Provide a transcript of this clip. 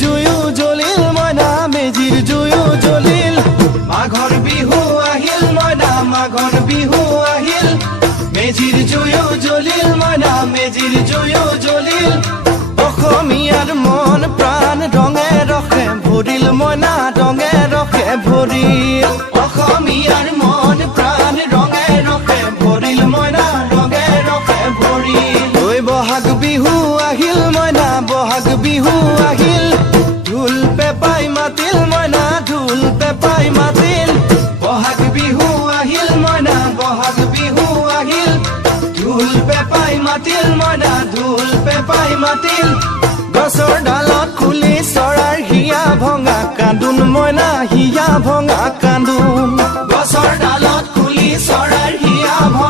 জুয়ো জ্বলিল মইনা মেজিৰ জুয়ো জ্বলিল মাঘৰ বিহু আহিল মইনা মাঘৰ বিহু আহিল মেজিৰ জুয়ো জ্বলিল মইনা মেজিৰ জুয়ো জ্বলিল অসমীয়াৰ মন প্ৰাণ ৰঙে ৰখে ভৰিল মইনা ৰঙে ৰখে ভৰিল অসমীয়াৰ মন প্ৰাণ ৰঙে ৰখে ভৰিল মইনা ৰঙে ৰখে ভৰিল ঐ বহাগ বিহু আহিল মইনা বহাগ বিহু আহিল ঢোল পেপাই মাতিল মইনা ঢোল পেপাই মাতিল বহাগ বিহু আহিল মইনা বহাগ বিহু আহিল ঢোল পেপাই মাতিল মইনা ঢোল পেপাই মাতিল গছৰ ডালত খুলি চৰাৰ হিয়া ভঙা কান্দোন মইনা হিয়া ভঙা কান্দোন গছৰ ডালত খুলি চৰাৰ